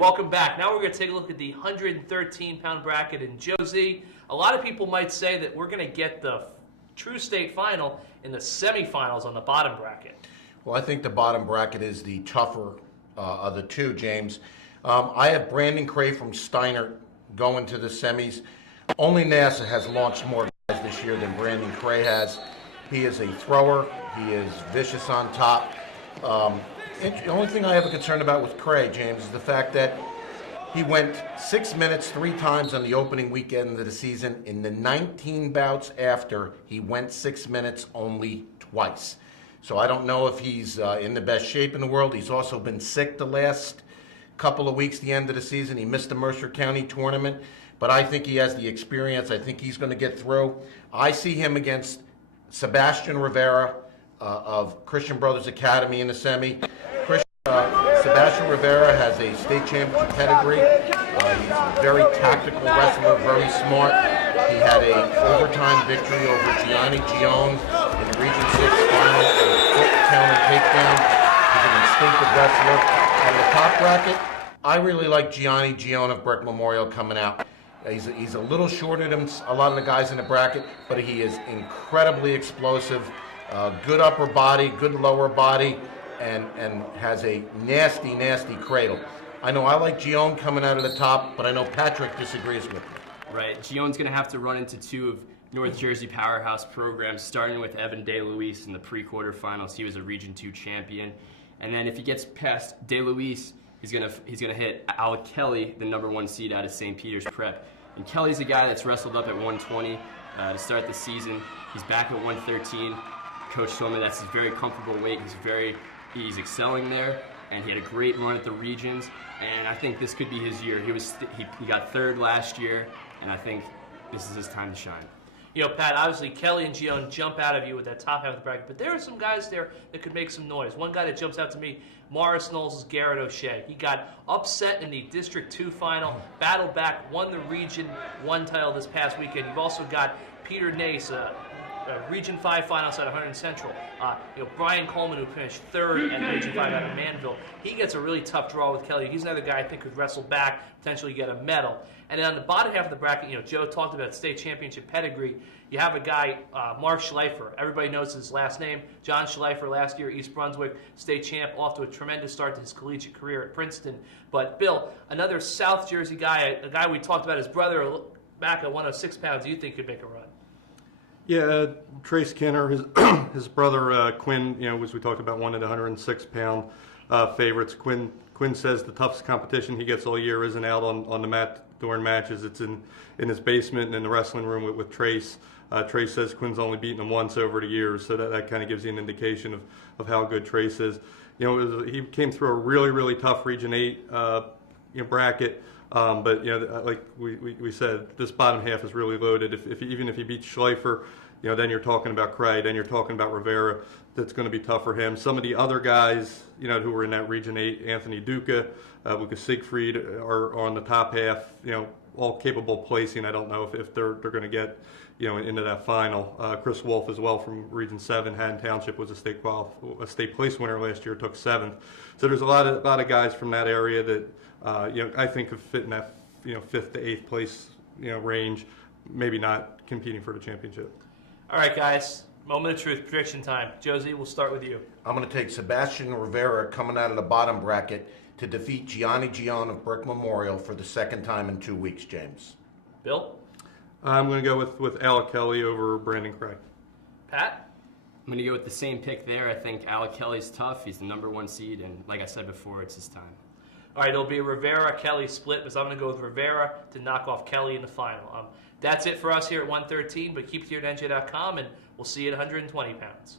welcome back. Now we're going to take a look at the 113-pound bracket. And Josie, a lot of people might say that we're going to get the true state final in the semifinals on the bottom bracket. Well, I think the bottom bracket is the tougher of the two, James. I have Brandon Cray from Steinert going to the semis. Only NASA has launched more guys this year than Brandon Cray has. He is a thrower. He is vicious on top. The only thing I have a concern about with Cray, James, is the fact that he went 6 minutes 3 times on the opening weekend of the season. In the 19 bouts after, he went 6 minutes only twice. So I don't know if he's in the best shape in the world. He's also been sick the last couple of weeks, the end of the season. He missed the Mercer County tournament. But I think he has the experience. I think he's going to get through. I see him against Sebastian Rivera of Christian Brothers Academy in the semi. Sebastian Rivera has a state championship pedigree. He's a very tactical wrestler, very smart. He had a overtime victory over Ghione in the Region 6 final with a foot counter takedown. He's an instinctive wrestler. On the top bracket, I really like Ghione of Breck Memorial coming out. He's a little shorter than a lot of the guys in the bracket, but he is incredibly explosive. Good upper body, good lower body, and has a nasty, nasty cradle. I know I like Ghione coming out of the top, but I know Patrick disagrees with me. Right, Gione's going to have to run into 2 of North Jersey powerhouse programs, starting with Evan DeLuise in the pre-quarterfinals. He was a Region 2 champion. And then if he gets past DeLuise, he's gonna hit Alec Kelly, the #1 seed out of St. Peter's Prep. And Kelly's a guy that's wrestled up at 120 to start the season. He's back at 113. Coach told me that's his very comfortable weight. He's excelling there, and he had a great run at the regions. And I think this could be his year. He got 3rd last year, and I think this is his time to shine. You know, Pat, obviously Kelly and Ghione jump out of you with that top half of the bracket, but there are some guys there that could make some noise. One guy that jumps out to me, Morris Knowles' Garrett OShea. He got upset in the District 2 final, battled back, won the Region 1 title this past weekend. You've also got Peter Nace, Region 5 finals at 100 Central. Brian Coleman, who finished 3rd at Region 5 out of Manville. He gets a really tough draw with Kelly. He's another guy I think could wrestle back, potentially get a medal. And then on the bottom half of the bracket, Joe talked about state championship pedigree. You have a guy, Mark Schleifer. Everybody knows his last name. John Schleifer, last year, East Brunswick state champ, off to a tremendous start to his collegiate career at Princeton. But Bill, another South Jersey guy, a guy we talked about, his brother back at 106 pounds, you think could make a run? Yeah, Quinn Skinner, his brother Quinn, as we talked about, one of the 106-pound favorites. Quinn says the toughest competition he gets all year isn't out on the mat during matches. It's in his basement and in the wrestling room with Trace. Trace says Quinn's only beaten him once over the years, so that kind of gives you an indication of how good Trace is. He came through a really, really tough Region 8 bracket. But like we said, this bottom half is really loaded. Even if he beats Schleifer, then you're talking about Cray, then you're talking about Rivera. That's going to be tough for him. Some of the other guys, who were in that Region 8, Anthony Duca, Lucas Siegfried, are on the top half. All capable of placing. I don't know if they're going to get into that final. Chris Wolf as well from Region 7. Haddon Township was a state place winner last year, took 7th. So there's a lot of guys from that area that I think could fit in that 5th to 8th place range. Maybe not competing for the championship. All right, guys. Moment of truth, prediction time. Josie, we'll start with you. I'm going to take Sebastian Rivera coming out of the bottom bracket to defeat Ghione of Breck Memorial for the 2nd time in 2 weeks, James. Bill? I'm going to go with Alec Kelly over Brandon Cray. Pat? I'm going to go with the same pick there. I think Alec Kelly's tough. He's the #1 seed, and like I said before, it's his time. All right, it'll be a Rivera-Kelly split, but I'm going to go with Rivera to knock off Kelly in the final. That's it for us here at 113, but keep it here at NJ.com, and we'll see you at 120 pounds.